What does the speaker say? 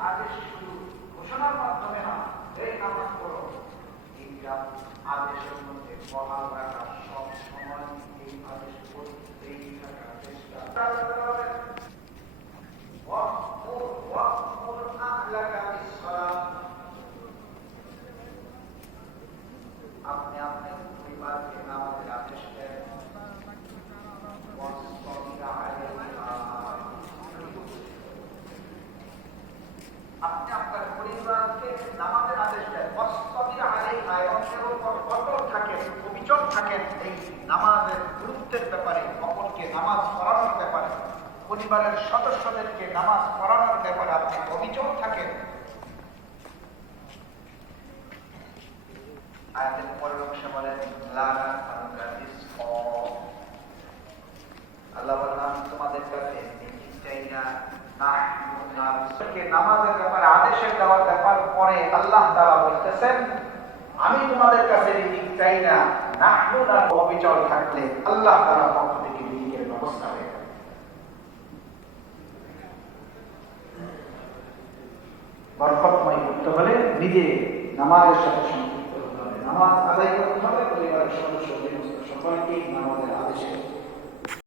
আদেশ শুধু ঘোষণার মাধ্যমে না এই নামাজ পড়ো এইটা আদেশের মধ্যে বহাল রাখা সব সময় এই আদেশ করতেই থাকার চেষ্টা আপনি আপনার পরিবারকে নামাজের আদেশ দেন ওয়াসতাবির আলাইহা আপনি আপনার পরিবারকে নামাজের আদেশ দেন অস্তবির আলাই আয়নের উপর অটল থাকেন অবিচল থাকেন এই নামাজের গুরুত্বের ব্যাপারে, অপরকে নামাজ পড়ানোর ব্যাপারে, পরিবারের সদস্যদেরকে নামাজ পড়ানোর ব্যাপারে আপনি অবিচল থাকেন? আল্লাহ তোমাদের কাছে নামাজের ব্যাপারে আদেশের দেওয়ার ব্যাপার পরে আল্লাহ তাআলা বলতেছেন আমি তোমাদের কাছে চাই না। অবিচল থাকলে আল্লাহ পক্ষ থেকে ব্যবস্থা হয়ে করতে হলে নিজে নামাজের সাথে সম্পৃক্ত হতে হবে। নামাজ আদায় করতে হবে, পরিবারের সদস্য সকলকেই নামাজের আদেশের